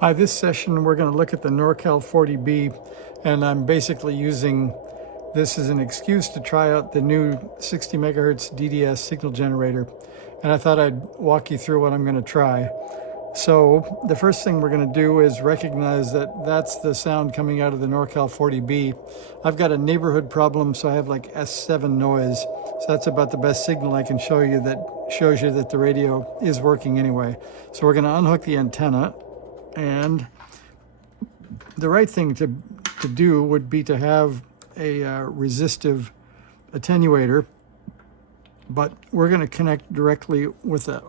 Hi, this session we're going to look at the NorCal 40B, and I'm basically using this as an excuse to try out the new 60 megahertz DDS signal generator. And I thought I'd walk you through what I'm going to try. So the first thing we're going to do is recognize that that's the sound coming out of the NorCal 40B. I've got a neighborhood problem, so I have like S7 noise. So that's about the best signal I can show you that shows you that the radio is working anyway. So we're going to unhook the antenna. And the right thing to do would be to have a resistive attenuator, but we're going to connect directly with a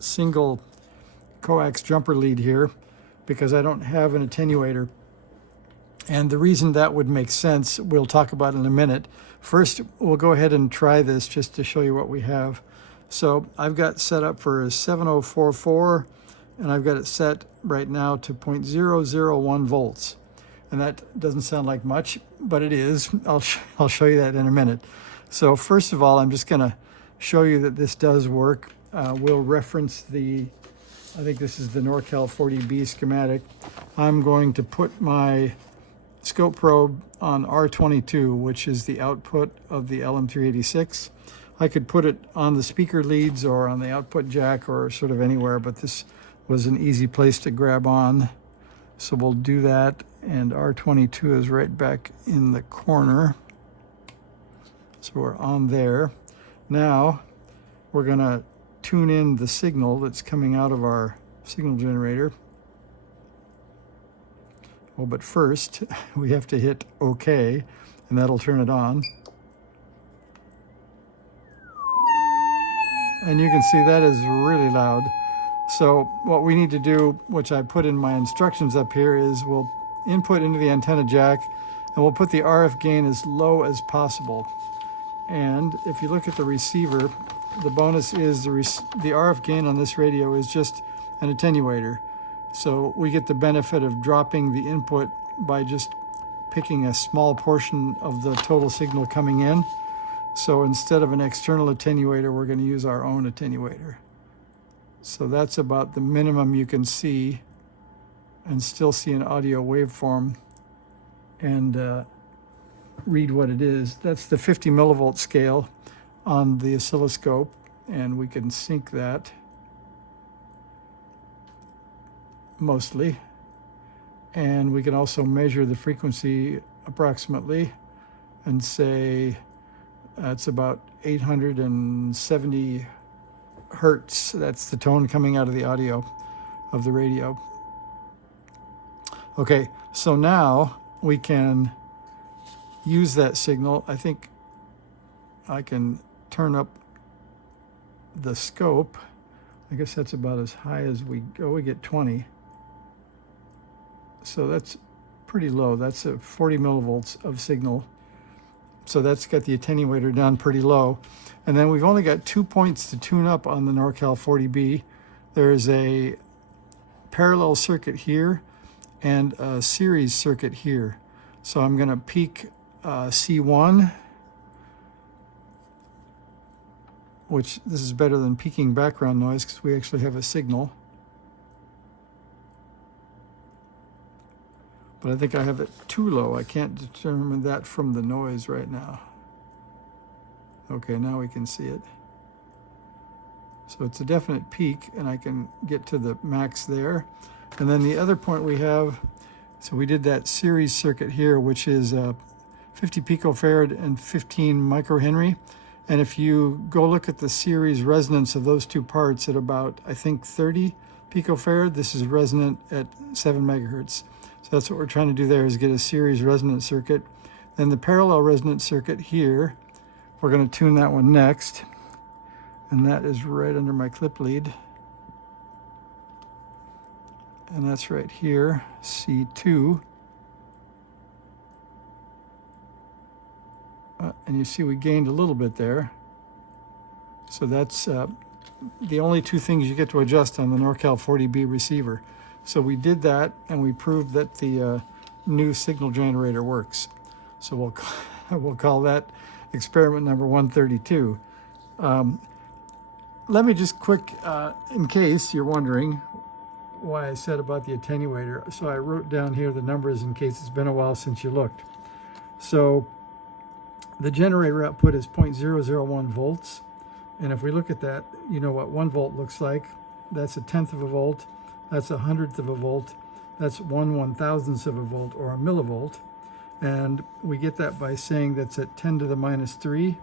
single coax jumper lead here because I don't have an attenuator. And the reason that would make sense, we'll talk about in a minute. First, we'll go ahead and try this just to show you what we have. So I've got set up for a 7044, and I've got it set right now to 0.001 volts. And that doesn't sound like much, but it is. I'll show you that in a minute. So first of all, I'm just going to show you that this does work. We'll reference I think this is the NorCal 40B schematic. I'm going to put my scope probe on R22, which is the output of the LM386. I could put it on the speaker leads or on the output jack or sort of anywhere, but this was an easy place to grab on. So we'll do that, and R22 is right back in the corner. So we're on there. Now we're gonna tune in the signal that's coming out of our signal generator. Well, but first we have to hit OK, and that'll turn it on. And you can see that is really loud. So what we need to do, which I put in my instructions up here, is we'll input into the antenna jack, and we'll put the RF gain as low as possible. And if you look at the receiver, the bonus is the RF gain on this radio is just an attenuator. So we get the benefit of dropping the input by just picking a small portion of the total signal coming in. So instead of an external attenuator, we're going to use our own attenuator. So that's about the minimum you can see and still see an audio waveform and read what it is. That's the 50 millivolt scale on the oscilloscope, and we can sync that mostly. And we can also measure the frequency approximately and say it's about 870 hertz. That's the tone coming out of the audio of the radio. Okay, so now we can use that signal. I think I can turn up the scope. I guess that's about as high as we go. We get 20. So that's pretty low. That's a 40 millivolts of signal. So that's got the attenuator down pretty low. And then we've only got 2 points to tune up on the NorCal 40B. There's a parallel circuit here and a series circuit here. So I'm going to peak C1, which this is better than peaking background noise because we actually have a signal. But I think I have it too low. I can't determine that from the noise right now. Okay, now we can see it. So it's a definite peak, and I can get to the max there. And then the other point we have, so we did that series circuit here, which is 50 picofarad and 15 microhenry. And if you go look at the series resonance of those two parts at about, I think, 30 picofarad, this is resonant at 7 megahertz. So that's what we're trying to do there, is get a series resonant circuit. Then the parallel resonant circuit here, we're going to tune that one next. And that is right under my clip lead. And that's right here, C2. And you see we gained a little bit there. So that's the only two things you get to adjust on the NorCal 40B receiver. So we did that, and we proved that the new signal generator works. So we'll call that experiment number 132. Let me just quick, in case you're wondering, why I said about the attenuator. So I wrote down here the numbers in case it's been a while since you looked. So the generator output is 0.001 volts. And if we look at that, you know what 1 volt looks like. That's 1/10 of a volt. That's 100th of a volt. That's 1/1000th of a volt, or a millivolt. And we get that by saying that's at 10 to the minus 3.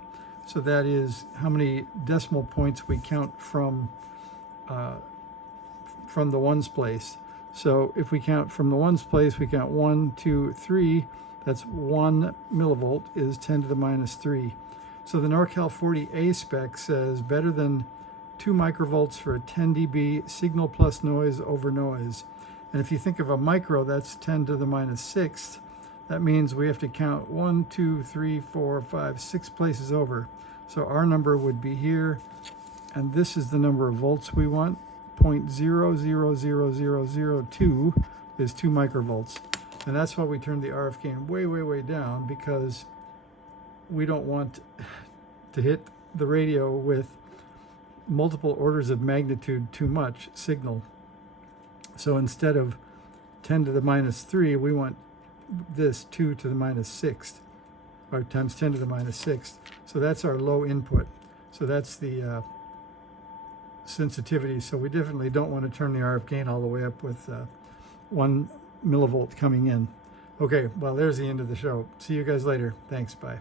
So that is how many decimal points we count from the ones place. So if we count from the ones place, we count 1, 2, 3. That's 1 millivolt is 10 to the minus 3. So the NorCal 40A spec says better than 2 microvolts for a 10 dB signal plus noise over noise. And if you think of a micro, that's 10 to the minus 6th. That means we have to count 1, 2, 3, 4, 5, 6 places over. So our number would be here, and this is the number of volts we want. 0.000002 is 2 microvolts. And that's why we turned the RF gain way, way, way down, because we don't want to hit the radio with multiple orders of magnitude too much signal. So instead of 10 to the minus 3, we want this 2 to the minus 6th, or times 10 to the minus 6th. So that's our low input. So that's the sensitivity. So we definitely don't want to turn the RF gain all the way up with 1 millivolt coming in. Okay, well, there's the end of the show. See you guys later. Thanks, bye.